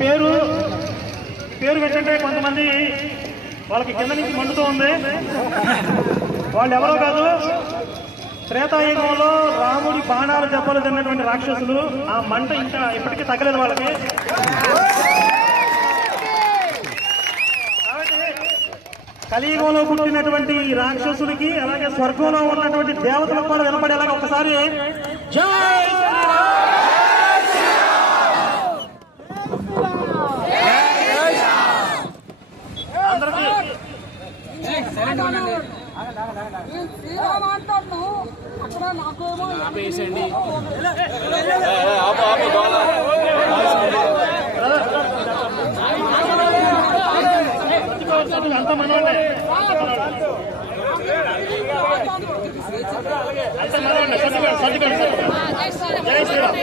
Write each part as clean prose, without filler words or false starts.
పేరు పెట్టంటే కొంతమంది వాళ్ళకి కింద నుంచి మండుతూ ఉంది. వాళ్ళు ఎవరో కాదు, త్రేతాయుగంలో రాముడి బాణాలు దెబ్బలు తిన్నటువంటి రాక్షసులు. ఆ మంట ఇంకా ఇప్పటికీ తగ్గలేదు వాళ్ళకి. కలియుగంలో పుట్టినటువంటి ఈ రాక్షసులకి అలాగే స్వర్గంలో ఉన్నటువంటి దేవతలకు కూడా వినపడేలాగా ఒకసారి జై అందరికీ అంత మనోడే జై శ్రీరామ్.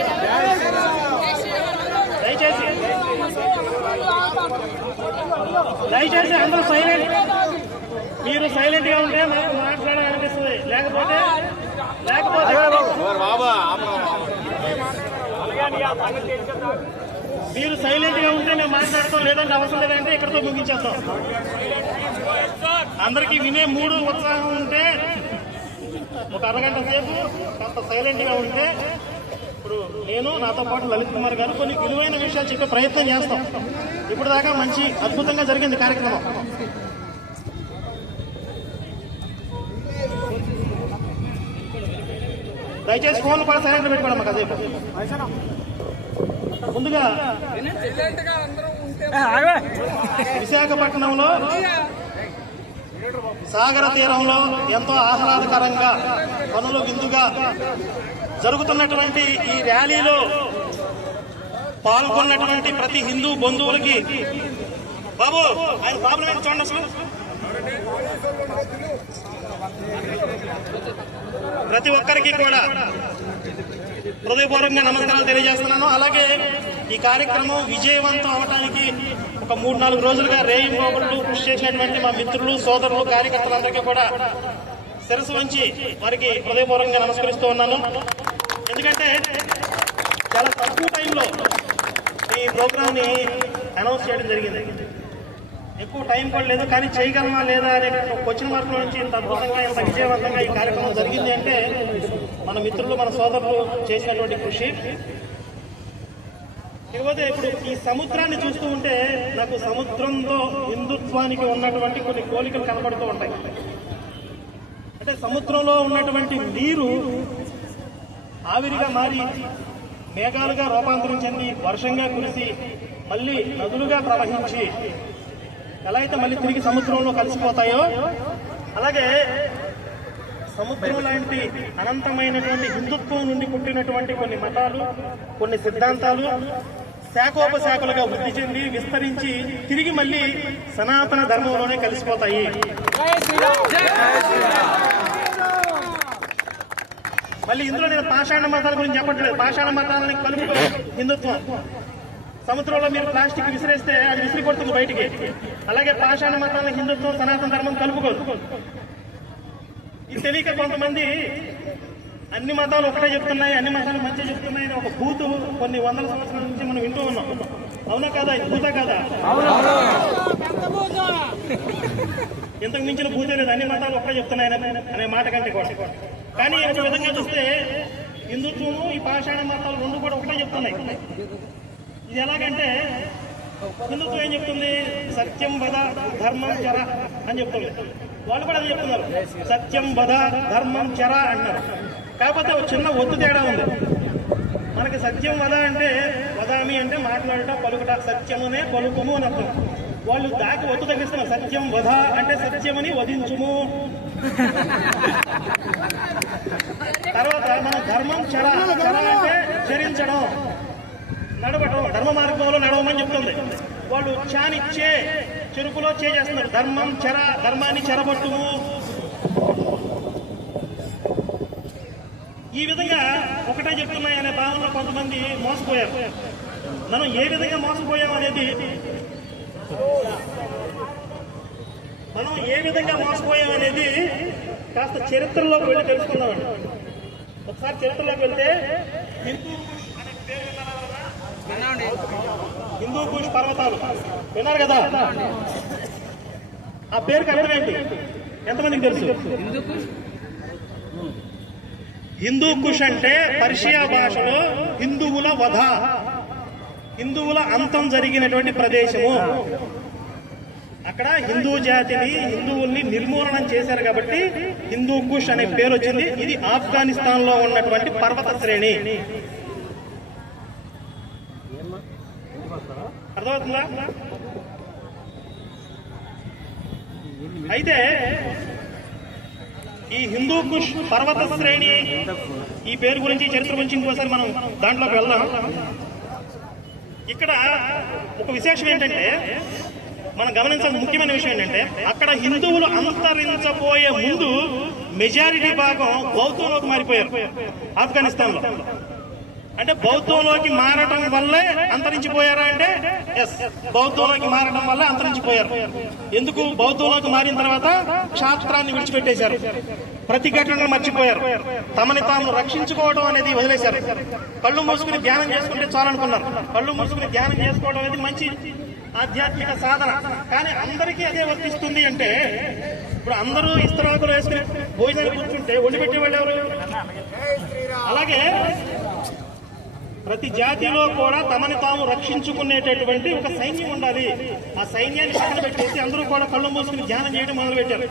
దయచేసి అందరూ సైలెంట్, మీరు సైలెంట్ గా ఉంటే మనకు మాట్లాడాలనిపిస్తుంది. లేకపోతే మీరు సైలెంట్ గా ఉంటే మేము మాట్లాడతాం, లేదంటే అవసరం లేదంటే ఇక్కడితో ముగించేస్తాం. అందరికీ వినే మూడు ఉత్సాహం ఉంటే ఒక అరగంట సేపు కాస్త సైలెంట్ గా ఉంటే, ఇప్పుడు నేను నాతో పాటు లలిత్ కుమార్ గారు కొన్ని విలువైన విషయాలు చెప్పే ప్రయత్నం చేస్తాం. ఇప్పుడు దాకా మంచి అద్భుతంగా జరిగింది కార్యక్రమం. దయచేసి ఫోన్లు కూడా సైలెంట్ పెట్టుకోవడం కాసేపు. ముందుగా విశాఖపట్నంలో సాగర తీరంలో ఎంతో ఆహ్లాదకరంగా కనుల విందుగా జరుగుతున్నటువంటి ఈ ర్యాలీలో పాల్గొన్నటువంటి ప్రతి హిందూ బంధువులకి, బాబు ఆయన ప్రాబ్లం ఏంటి చూడండి అసలు, ప్రతి ఒక్కరికి కూడా హృదయపూర్వకంగా నమస్కారాలు తెలియజేస్తున్నాను. అలాగే ఈ కార్యక్రమం విజయవంతం అవడానికి ఒక 3-4 రోజులుగా రేయింబోగుళ్ళు కృషి చేసినటువంటి మా మిత్రులు, సోదరులు, కార్యకర్తలందరికీ కూడా శిరస్సు వంచి వారికి హృదయపూర్వకంగా నమస్కరిస్తూ ఉన్నాను. ఎందుకంటే చాలా తక్కువ టైంలో ఈ ప్రోగ్రామ్ ని అనౌన్స్ చేయడం జరిగింది. ఎక్కువ టైం కూడా లేదు, కానీ చేయగలమా లేదా అనే క్వశ్చన్ మార్క్ నుంచి ఇంత అద్భుతంగా, ఇంత విజయవంతంగా ఈ కార్యక్రమం జరిగింది అంటే మన మిత్రులు, మన సోదరులు చేసినటువంటి కృషి. ఇకపోతే ఇప్పుడు ఈ సముద్రాన్ని చూస్తూ ఉంటే నాకు సముద్రంతో హిందుత్వానికి ఉన్నటువంటి కొన్ని పోలికలు కనబడుతూ ఉంటాయి. అంటే సముద్రంలో ఉన్నటువంటి నీరు ఆవిరిగా మారి మేఘాలుగా రూపాంతరం చెంది వర్షంగా కురిసి మళ్ళీ నదులుగా ప్రవహించి ఎలా అయితే మళ్ళీ తిరిగి సముద్రంలో కలిసిపోతాయో, అలాగే సముద్రం లాంటి అనంతమైనటువంటి హిందుత్వం నుండి పుట్టినటువంటి కొన్ని మతాలు, కొన్ని సిద్ధాంతాలు శాఖోపశాఖలుగా వృద్ధి చెంది విస్తరించి తిరిగి మళ్ళీ సనాతన ధర్మంలోనే కలిసిపోతాయి. మళ్ళీ ఇందులో నేను పాషాణ మతాల గురించి చెప్పట్లేదు. పాషాణ మతాలని కలుపుకో హిందుత్వం. సముద్రంలో మీరు ప్లాస్టిక్ విసిరేస్తే అది విసిరి కొడుతుంది బయటికి. అలాగే పాషాణ మతాలను హిందుత్వం, సనాతన ధర్మం కలుపుకోదు. ఇది తెలియక కొంతమంది అన్ని మతాలు ఒకటే చెప్తున్నాయి, అన్ని మతాలు మంచిగా చెప్తున్నాయి అని ఒక భూతు కొన్ని వందల సంవత్సరాల నుంచి మనం వింటూ ఉన్నాం. అవునా కాదా? ఇది భూత కాదా? ఇంతకు మించిన భూతే లేదు. అన్ని మతాలు ఒకటే చెప్తున్నాయి అనే మాట కంటే కూడా. కానీ ఒక విధంగా చూస్తే హిందుత్వము, ఈ పాషాణ మతాలు రెండు కూడా ఒకటే చెప్తున్నాయి. ఇది ఎలాగంటే హిందుత్వం ఏం చెప్తుంది? సత్యం వద ధర్మం చర అని చెప్తుంది. వాళ్ళు కూడా అది చెప్తున్నారు, సత్యం వద ధర్మం చర అంటారు. కాకపోతే ఒక చిన్న ఒత్తు తేడా ఉంది. మనకి సత్యం వద అంటే, వదామి అంటే మాట్లాడటం, పలుకుట, సత్యమునే పలుకుము అని అర్థం. వాళ్ళు దాకా ఒత్తు తగ్గిస్తున్నారు. సత్యం వద అంటే సత్యముని వధించుము. తర్వాత మనం ధర్మం చర, చర అంటే చరించడం, నడవటం, ధర్మ మార్గంలో నడవమని చెప్తుంది. వాళ్ళు చానిచ్చే, చెరుకులో చేస్తున్నారు. ధర్మం చెర, ధర్మాన్ని చెరబట్టుము. ఈ విధంగా ఒకటే చెప్తున్నాయి అనే భావనలో కొంతమంది మోసపోయారు. మనం ఏ విధంగా మోసపోయాం అనేది, కాస్త చరిత్రలోకి వెళ్ళి తెలుసుకుందామండి. ఒకసారి చరిత్రలోకి వెళ్తే హిందూ అనే పేరు హిందూ కుష్ పర్వతాలు విన్నారు కదా? ఆ పేరుకి అర్థం ఏంటి? ఎంతమందికి తెలుసు? హిందూ కుష్ అంటే పర్షియా భాషలో హిందువుల వధ, హిందువుల అంతం జరిగినటువంటి ప్రదేశము. అక్కడ హిందూ జాతిని, హిందువుల్ని నిర్మూలనం చేశారు కాబట్టి హిందూ కుష్ అనే పేరు వచ్చింది. ఇది ఆఫ్ఘనిస్తాన్ లో ఉన్నటువంటి పర్వత శ్రేణి. అర్థమవుతుందా? అయితే ఈ హిందూ కుష్ పర్వత శ్రేణి ఈ పేరు గురించి, చరిత్ర గురించి ఇంకోసారి మనం దాంట్లోకి వెళ్దాం. ఇక్కడ ఒక విశేషం ఏంటంటే, మనం గమనించాల్సిన ముఖ్యమైన విషయం ఏంటంటే, అక్కడ హిందువులు అంతరించబోయే ముందు మెజారిటీ భాగం బౌద్ధంలోకి మారిపోయారు ఆఫ్ఘనిస్తాన్ లో. అంటే బౌద్ధంలోకి మారటం వల్లే అంతరించిపోయారా అంటే ఎస్, బౌద్ధంలోకి మారడం వల్ల అంతరించిపోయారు. ఎందుకు? బౌద్ధంలోకి మారిన తర్వాత క్షాత్రాన్ని విడిచిపెట్టేశారు, ప్రతిఘటనను మర్చిపోయారు, తమని తాము రక్షించుకోవడం అనేది వదిలేశారు. కళ్ళు మూసుకుని ధ్యానం చేసుకుంటే చాలనుకున్నారు. కళ్ళు మూసుకుని ధ్యానం చేసుకోవడం అనేది మంచి ఆధ్యాత్మిక సాధన, కానీ అందరికీ అదే వర్తిస్తుంది అంటే, ఇప్పుడు అందరూ ఇస్తరాకులు వేసుకుని భోజనాలు కూర్చుంటే వండి పెట్టేవాళ్ళు ఎవరు? అలాగే ప్రతి జాతిలో కూడా తమని తాము రక్షించుకునేటటువంటి ఒక సైన్యం ఉండాలి. ఆ సైన్యాన్ని పక్కన పెట్టేసి అందరూ కూడా కళ్ళు మూసుకుని ధ్యానం చేయడం మొదలుపెట్టారు.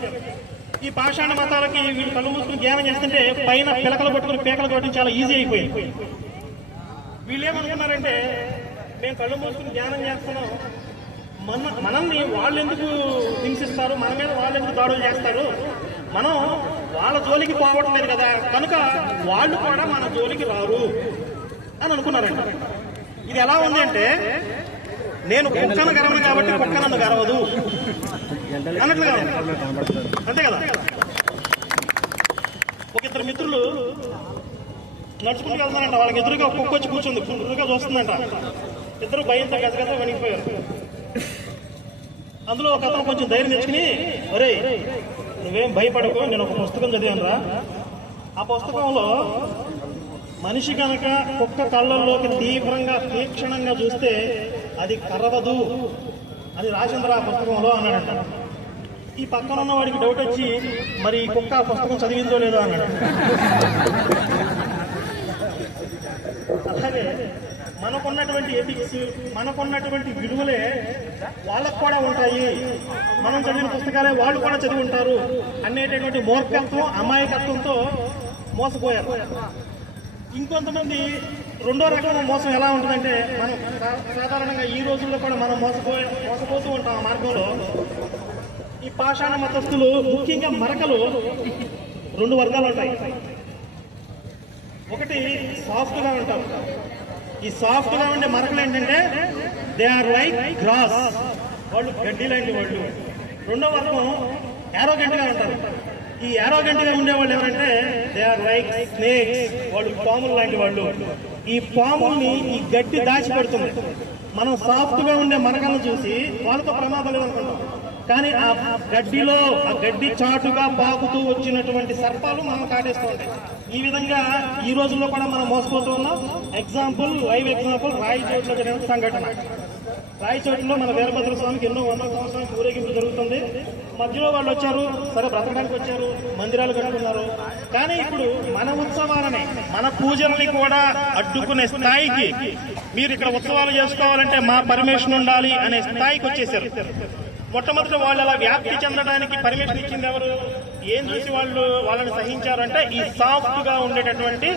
ఈ పాషాణ మతాలకి వీళ్ళు కళ్ళు మూసుకుని ధ్యానం చేస్తుంటే పైన పిలకలు పట్టుకుని పేకలు కొట్టడం చాలా ఈజీ అయిపోయింది. వీళ్ళు ఏమనుకున్నారంటే, మేము కళ్ళు మూసుకుని ధ్యానం చేస్తున్నాం, మనల్ని వాళ్ళు ఎందుకు హింసిస్తారు, మన మీద వాళ్ళు ఎందుకు దాడులు చేస్తారు, మనం వాళ్ళ జోలికి పోవట్లేదు కదా, కనుక వాళ్ళు కూడా మన జోలికి రారు అని అనుకున్నారండి. ఇది ఎలా ఉంది అంటే, నేను కుక్కను గరవను కాబట్టి కుక్క నన్ను గరవదు అన్నట్లుగా అంతే కదా. ఒక ఇద్దరు మిత్రులు నడుచుకుంటూ వెళ్తానంట, వాళ్ళకి ఎదురుగా కుక్క వచ్చి కూర్చుంది, ఎదురుగా చూస్తుందంట. ఇద్దరు భయంతో గజగజ వణికిపోయారు. అందులో ఒక అతను కొంచెం ధైర్యం తెచ్చుకుని, ఒరే నువ్వేం భయపడకు, నేను ఒక పుస్తకం చదివాను రా, ఆ పుస్తకంలో మనిషి కనుక కుక్క కళ్ళల్లోకి తీవ్రంగా తీక్షణంగా చూస్తే అది కరవదు అని రాసిందిరా ఆ పుస్తకంలో అన్నాడంట. ఈ పక్కన ఉన్న వాడికి డౌట్ వచ్చి, మరి ఈ కుక్క పుస్తకం చదివిందో లేదో అన్నాడు. అలాగే మనకున్నటువంటి ఎథిక్స్, మనకున్నటువంటి విలువలే వాళ్ళకు కూడా ఉంటాయి, మనం చదివిన పుస్తకాలే వాళ్ళు కూడా చదివి ఉంటారు అనేటటువంటి మూర్ఖత్వం, అమాయకత్వంతో మోసపోయారు. ఇంకొంతమంది రెండో రకమైన మోసం ఎలా ఉంటుందంటే, మనం సాధారణంగా ఈ రోజుల్లో కూడా మనం మోసపోతూ ఉంటాం ఆ మార్గంలో. ఈ పాషాణ మతస్థులు, ముఖ్యంగా మరకలు, రెండు వర్గాలు ఉంటాయి. ఒకటి సాఫ్ట్ గా ఉంటారు. ఈ సాఫ్ట్ గా ఉండే మరకలు ఏంటంటే, దే ఆర్ లైక్ గ్రాస్, వాళ్ళు గడ్డి లాంటి వాళ్ళు. రెండో వర్గం యారోగెంట్ గా ఉంటారు. ఈ యారోగెంట్ గా ఉండేవాళ్ళు ఎవరంటే, దే ఆర్ లైక్ స్నేక్స్, వాళ్ళు పాములు లాంటి వాళ్ళు. ఈ పాముల్ని ఈ గడ్డి దాచి పెడుతుంది. మనం సాఫ్ట్ గా ఉండే మరకలను చూసి వాళ్ళతో ప్రమాదం లేదనుకుంటాం, కానీ ఆ గడ్డిలో, ఆ గడ్డి చాటుగా పాకుతూ వచ్చినటువంటి సర్పాలు మనం కాటేస్తూ ఉంటాయి. ఈ విధంగా ఈ రోజుల్లో కూడా మనం మోసపోతూ ఉన్నాం. ఎగ్జాంపుల్, లైవ్ ఎగ్జాంపుల్, రాయచోట్ల జరిగిన సంఘటన. రాయచోటిలో మన వీరభద్ర స్వామికి ఎన్నో వందల సంవత్సరానికి ఊరేగింపు జరుగుతుంది. మధ్యలో వాళ్ళు వచ్చారు, సరే బ్రతకడానికి వచ్చారు, మందిరాలు కట్టుకున్నారు. కానీ ఇప్పుడు మన ఉత్సవాలని, మన పూజల్ని కూడా అడ్డుకునే స్థాయికి, మీరు ఇక్కడ ఉత్సవాలు చేసుకోవాలంటే మా పర్మిషన్ ఉండాలి అనే స్థాయికి వచ్చేసారు. మొట్టమొదటి వాళ్ళు అలా వ్యాప్తి చెందడానికి పర్మిషన్ ఇచ్చింది ఎవరు? ఏం చూసి వాళ్ళని సహించారు అంటే, ఈ సాఫ్ట్ గా ఉండేటటువంటి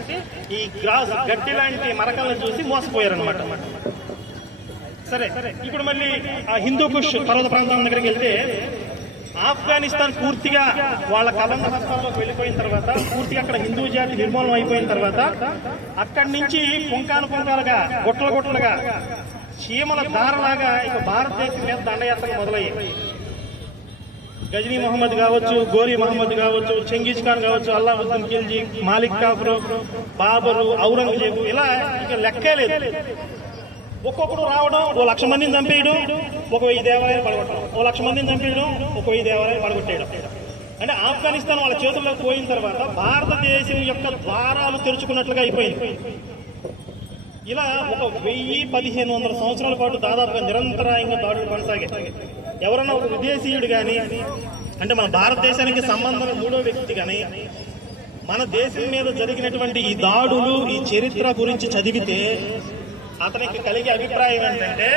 ఈ గ్రాస్, గడ్డి లాంటి మరకలను చూసి మోసపోయారు అనమాట. సరే, ఇప్పుడు మళ్ళీ ఆ హిందూ కుష్ పర్వత ప్రాంతం దగ్గరికి వెళ్తే, ఆఫ్ఘనిస్తాన్ పూర్తిగా వాళ్ళ కలంగ హస్తాల్లోకి వెళ్ళిపోయిన తర్వాత, పూర్తిగా అక్కడ హిందూ జాతి నిర్మూలన అయిపోయిన తర్వాత, అక్కడి నుంచి పుంకాలుగా, గుట్టలుగా, చీమల దారలాగా ఇక భారతదేశం మీద దండయాత్రలు మొదలయ్యాయి. గజనీ మహమ్మద్ కావచ్చు, గోరీ మహమ్మద్ కావచ్చు, చెంగిజ్ ఖాన్ కావచ్చు, అల్లావుద్దీన్ ఖిల్జీ, మాలిక్ కాఫర్, బాబరు, ఔరంగజేబు, ఇలా ఇక లెక్కే లేదు. ఒక్కొక్కడు రావడం, 1,00,000 మందిని చంపేయడం, 1,000 దేవాలయాలు పడగొట్టడం, 1,00,000 మందిని చంపేయడం, 1,000 దేవాలయాలు పడగొట్టేయడం. అంటే ఆఫ్ఘనిస్తాన్ వాళ్ళ చేతుల్లోకి పోయిన తర్వాత భారతదేశం యొక్క ద్వారాలు తెరుచుకున్నట్లుగా అయిపోయింది. ఇలా ఒక 1000-1500 సంవత్సరాల పాటు దాదాపుగా నిరంతరాయంగా దాడులు కొనసాగాయి. ఎవరన్నా ఒక విదేశీయుడు కానీ, అంటే మన భారతదేశానికి సంబంధం మూడో వ్యక్తి కానీ మన దేశం మీద జరిగినటువంటి ఈ దాడులు, ఈ చరిత్ర గురించి చదివితే అతనికి కలిగే అభిప్రాయం ఏంటంటే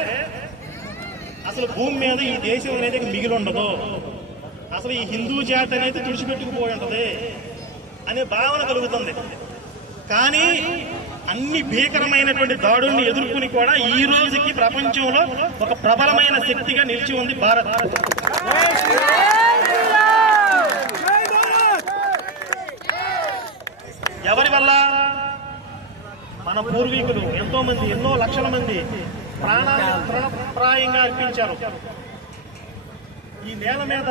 అసలు భూమి మీద ఈ దేశం అనేది మిగిలి ఉండదు, అసలు ఈ హిందూ జాతి అనేది తుడిచిపెట్టుకుపోయి ఉంటది అనే భావన కలుగుతుంది. కానీ అన్ని భీకరమైనటువంటి దాడుల్ని ఎదుర్కొని కూడా ఈ రోజుకి ప్రపంచంలో ఒక ప్రబలమైన శక్తిగా నిలిచి ఉంది భారత్. ఎవరి వల్ల? మన పూర్వీకులు ఎంతో మంది, ఎన్నో లక్షల మంది ప్రాణాలను తృణప్రాయంగా అర్పించారు. ఈ నేల మీద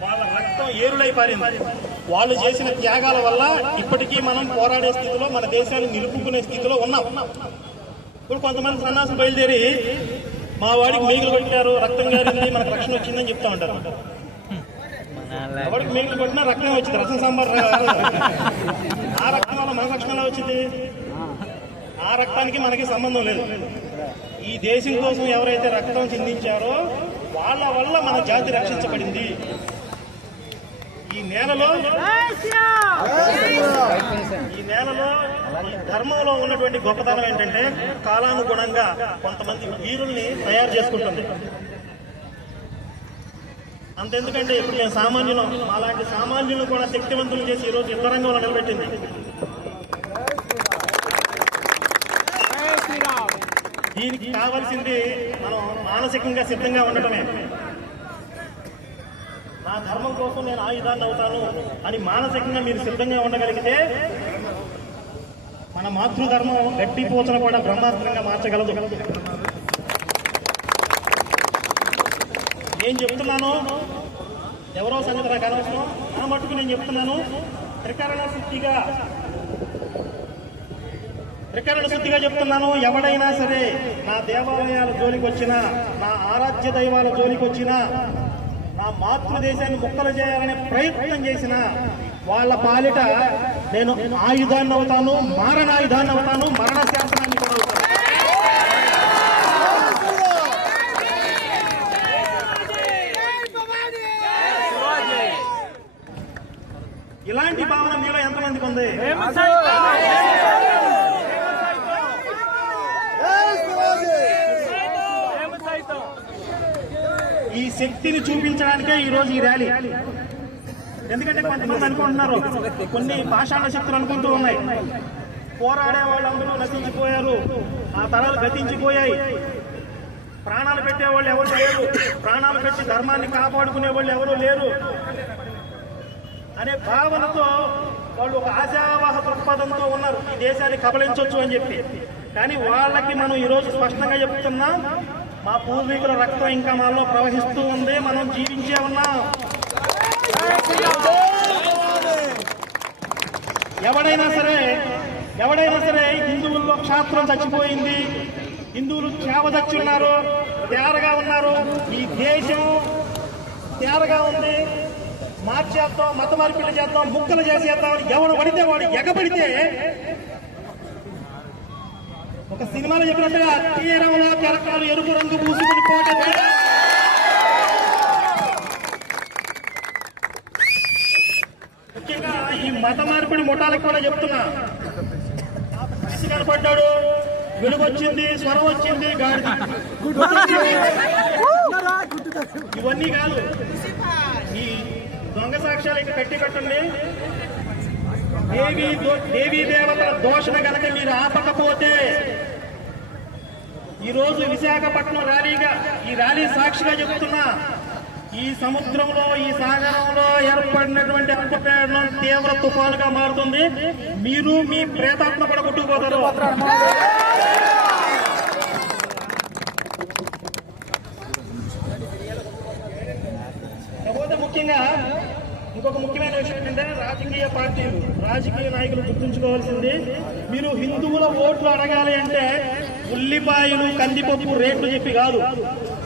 వాళ్ళ రక్తం ఏరులై పారింది. వాళ్ళు చేసిన త్యాగాల వల్ల ఇప్పటికీ మనం పోరాడే స్థితిలో, మన దేశాన్ని నిలుపుకునే స్థితిలో ఉన్నాం. ఇప్పుడు కొంతమంది సన్నాసులు బయలుదేరి మా వాడికి మేకులు కొట్టారు, రక్తం గారింది, మనకు రక్షణ వచ్చిందని చెప్తా ఉంటారు. ఎవరికి మేకులు కొట్టినా రక్తమే వచ్చింది, రసం సాంబార్. ఆ రక్తం వల్ల మన రక్షణ ఎలా వచ్చింది? ఆ రక్తానికి మనకి సంబంధం లేదు. ఈ దేశం కోసం ఎవరైతే రక్తం చిందించారో వాళ్ళ వల్ల మన జాతి రక్షించబడింది. ఈ నేలలో ఈ ధర్మంలో ఉన్నటువంటి గొప్పతనం ఏంటంటే కాలానుగుణంగా కొంతమంది వీరుల్ని తయారు చేసుకుంటుంది. అంతెందుకంటే ఇప్పుడు మేము సామాన్యులు, అలాంటి సామాన్యులను కూడా శక్తివంతులు చేసి ఈరోజు యుద్ధ రంగంలో నిలబెట్టింది. దీనికి కావాల్సింది మనం మానసికంగా సిద్ధంగా ఉండటమే. నా ధర్మం కోసం నేను ఆయుధాన్ని అవుతాను అని మానసికంగా మీరు సిద్ధంగా ఉండగలిగితే మన మాతృధర్మం గట్టి పోచన కూడా బ్రహ్మాస్త్రంగా మార్చగలదు. నేను చెప్తున్నాను, ఎవరో సంగతి నాకు అనవసరం, నా మట్టుకు నేను చెప్తున్నాను. త్రికరణ శుద్ధిగా చెప్తున్నాను. ఎవడైనా సరే నా దేవాలయాల జోలికి వచ్చినా, నా ఆరాధ్య దైవాల జోలికి వచ్చినా, నా మాతృదేశాన్ని ముక్కలు చేయాలనే ప్రయత్నం చేసినా వాళ్ళ పాలిట నేను ఆయుధాన్ని అవుతాను, మారణాయుధాన్ని అవుతాను, మరణ శాసనాన్ని కూడా అవుతాను. ఇలాంటి భావన మీలో ఎంతమందికి ఉంది? ఈ శక్తిని చూపించడానికే ఈరోజు ఈ ర్యాలీ. ఎందుకంటే కొంతమంది అనుకుంటున్నారు, కొన్ని పాషాణ శక్తులు అనుకుంటూ ఉన్నాయి, పోరాడే వాళ్ళందరూ నశించిపోయారు, ఆ తరాలు గతించిపోయాయి, ప్రాణాలు పెట్టేవాళ్ళు ఎవరు లేరు, ప్రాణాలు పెట్టి ధర్మాన్ని కాపాడుకునే వాళ్ళు ఎవరు లేరు అనే భావనతో వాళ్ళు ఒక ఆశావాహ దృక్పథంతో ఉన్నారు, ఈ దేశాన్ని కబళించవచ్చు అని చెప్పి. కానీ వాళ్ళకి మనం ఈరోజు స్పష్టంగా చెప్తున్నాం, మా పూర్వీకుల రక్తం ఇంకా మనలో ప్రవహిస్తూ ఉంది, మనం జీవించే ఉన్నాం. ఎవడైనా సరే హిందువుల్లో క్షాత్రం చచ్చిపోయింది, హిందువులు చేవదచ్చి ఉన్నారు, తేరగా ఉన్నారు, ఈ దేశం తేరగా ఉంది, మార్చేద్దాం, మత మార్పిడి చేద్దాం, ముక్కలు చేసేద్దాం, ఎవడు పడితే వాడు ఎగబడితే ఒక సినిమాలో చెప్పినట్టుగా తీరంలో కెరటాలు ఎరుపు రంగు పూసుకుని పోట. ముఖ్యంగా ఈ మత మార్పిడి ముఠాలకు కూడా చెప్తున్నా, మనిషి కనపడ్డాడు, వెలుగొచ్చింది, స్వరం వచ్చింది, గాడి ఇవన్నీ కాదు. ఈ దొంగ సాక్ష్యాలు ఇంకా కట్టి కట్టండి. దేవీ దేవతల దోషణ కనుక మీరు ఆపకపోతే ఈరోజు విశాఖపట్నం ఈ ర్యాలీ సాక్షిగా చెబుతున్నా, ఈ సముద్రంలో, ఈ సాగరంలో ఏర్పడినటువంటి అల్పపీడనం తీవ్ర తుఫానుగా మారుతుంది. మీరు మీ ప్రేతాత్మ కూడా కొట్టుకుపోతారు. కాకపోతే ముఖ్యంగా ఇంకొక ముఖ్యమైన విషయం ఏంటంటే రాజకీయ పార్టీలు, రాజకీయ నాయకులు గుర్తుంచుకోవాల్సింది, మీరు హిందువుల ఓట్లు అడగాలి అంటే ఉల్లిపాయలు, కందిపప్పు రేట్లు చెప్పి కాదు,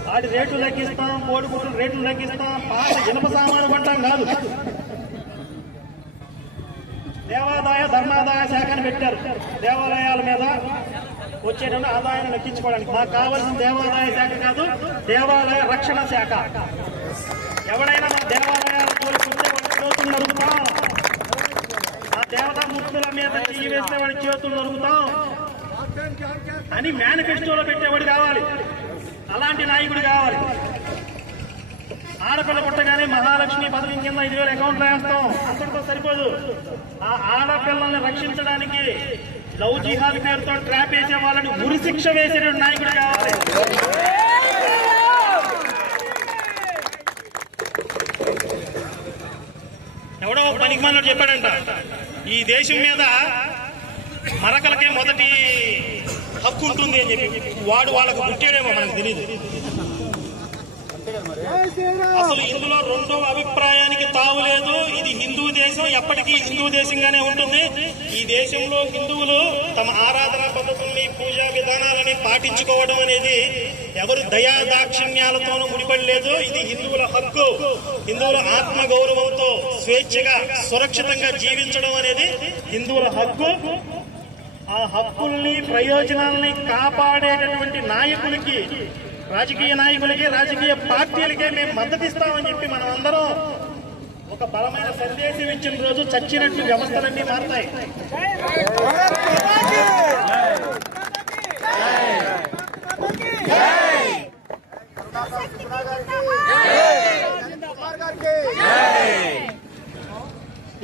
వాటి రేట్లు తగ్గిస్తాం, కోడిగుడ్లు రేట్లు తగ్గిస్తాం, పాత ఇనప సామాను కొంటాం కాదు. దేవాదాయ ధర్మాదాయ శాఖని పెట్టారు. దేవాలయాల మీద వచ్చేటువంటి ఆదాయాన్ని లెక్కించుకోవడానికి. మాకు కావాల్సిన దేవాదాయ శాఖ కాదు, దేవాలయ రక్షణ శాఖ. ఎవడైనా మా దేవాలయాలు కోరుకుంటే వాడి చేతులు నరుకుతాం, ఆ దేవతా మూర్తుల మీద చెయ్యి వేస్తే వాడి చేతులు నరుకుతాం అని మేనిఫెస్టోలో పెట్టేవాడు కావాలి. అలాంటి నాయకుడు కావాలి. ఆడపిల్ల పుట్టగానే మహాలక్ష్మి పథకం కింద 5,000 అకౌంట్లో వేస్తాం, అంతటితో సరిపోదు. ఆ ఆడపిల్లల్ని రక్షించడానికి లవ్ జిహాద్ పేరుతో ట్రాప్ వేసే వాళ్ళని ఉరి శిక్ష వేసే నాయకుడు కావాలి. ఎవడో పనికి మనోడు చెప్పాడంట, ఈ దేశం మీద మరకలకే మొదటి హక్కు ఉంటుంది అని చెప్పి. వాడు వాళ్ళకు పుట్టాడేమో మనకు తెలియదు. అసలు ఇందులో రెండో అభిప్రాయానికి తావు లేదు. ఇది హిందూ దేశం, ఎప్పటికీ హిందూ దేశంగానే ఉంటుంది. ఈ దేశంలో హిందువులు తమ ఆరాధనా పద్ధతుల్ని, పూజా విధానాలని పాటించుకోవడం అనేది ఎవరు దయాదాక్షిణ్యాలతోనూ ముడిపడి లేదు. ఇది హిందువుల హక్కు. హిందువుల ఆత్మ గౌరవంతో స్వేచ్ఛగా సురక్షితంగా జీవించడం అనేది హిందువుల హక్కు. ఆ హక్కుల్ని, ప్రయోజనాలని కాపాడేటటువంటి నాయకులకి, రాజకీయ నాయకులకి, రాజకీయ పార్టీలకే మేము మద్దతిస్తామని చెప్పి మనం అందరం ఒక బలమైన సందేశం ఇచ్చిన రోజు చచ్చినట్టు వ్యవస్థలన్నీ మారుతాయి.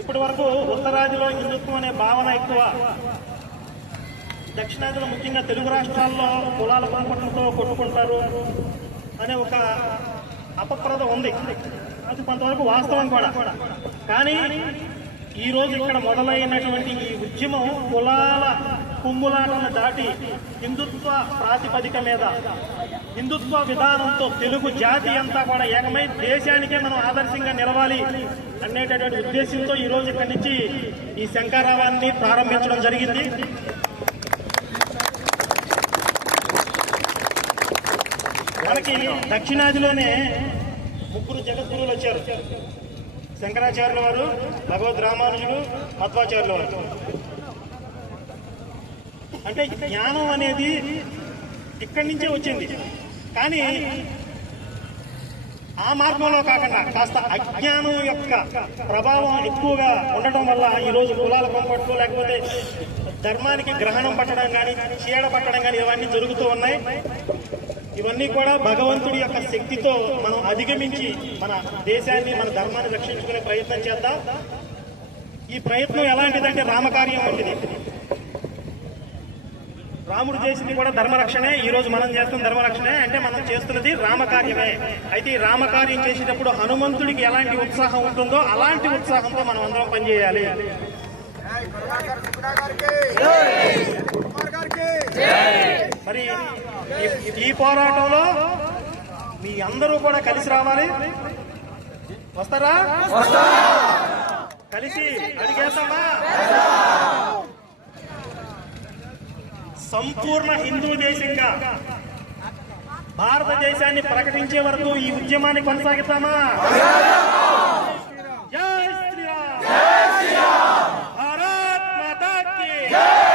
ఇప్పటి వరకు ఉత్తరాదిలో హిందుత్వం అనే భావన ఎక్కువ, దక్షిణాదిలో ముఖ్యంగా తెలుగు రాష్ట్రాల్లో కులాల పంపటంతో కొట్టుకుంటారు అనే ఒక అపప్రద ఉంది. అది కొంతవరకు వాస్తవం కూడా. కానీ ఈ రోజు ఇక్కడ మొదలైనటువంటి ఈ ఉద్యమం కులాల కుమ్ములాటను దాటి హిందుత్వ ప్రాతిపదిక మీద, హిందుత్వ విధానంతో తెలుగు జాతి అంతా కూడా ఏకమై దేశానికే మనం ఆదర్శంగా నిలవాలి అనేటటువంటి ఉద్దేశంతో ఈ రోజు ఇక్కడి నుంచి ఈ శంఖారావాన్ని ప్రారంభించడం జరిగింది. మనకి దక్షిణాదిలోనే 3 జగద్గురువులు వచ్చారు. శంకరాచార్యుల వారు, భగవద్ రామానుజుడు, మధ్వాచార్యుల వారు. అంటే జ్ఞానం అనేది ఇక్కడి నుంచే వచ్చింది. కానీ ఆ మార్గంలో కాకుండా కాస్త అజ్ఞానం యొక్క ప్రభావం ఎక్కువగా ఉండటం వల్ల ఈరోజు కులాల పంపట్లు, లేకపోతే ధర్మానికి గ్రహణం పట్టడం కానీ, చీడ పట్టడం కానీ ఇవన్నీ జరుగుతూ ఉన్నాయి. ఇవన్నీ కూడా భగవంతుడి యొక్క శక్తితో మనం అధిగమించి మన దేశాన్ని, మన ధర్మాన్ని రక్షించుకునే ప్రయత్నం చేద్దాం. ఈ ప్రయత్నం ఎలాంటిదంటే రామకార్యం వంటిది. రాముడు చేసింది కూడా ధర్మరక్షణే. ఈ రోజు మనం చేస్తున్న ధర్మరక్షణే. అంటే మనం చేస్తున్నది రామకార్యమే. అయితే ఈ రామకార్యం చేసేటప్పుడు హనుమంతుడికి ఎలాంటి ఉత్సాహం ఉంటుందో అలాంటి ఉత్సాహంతో మనం అందరం పనిచేయాలి. మరి ఈ పోరాటంలో మీ అందరూ కూడా కలిసి రావాలి. వస్తారా? కలిసి అడిగేస్తామా? సంపూర్ణ హిందూ దేశంగా భారతదేశాన్ని ప్రకటించే వరకు ఈ ఉద్యమాన్ని కొనసాగిస్తామా? జై శ్రీరామ్! భారత్ మాతా కీ జై!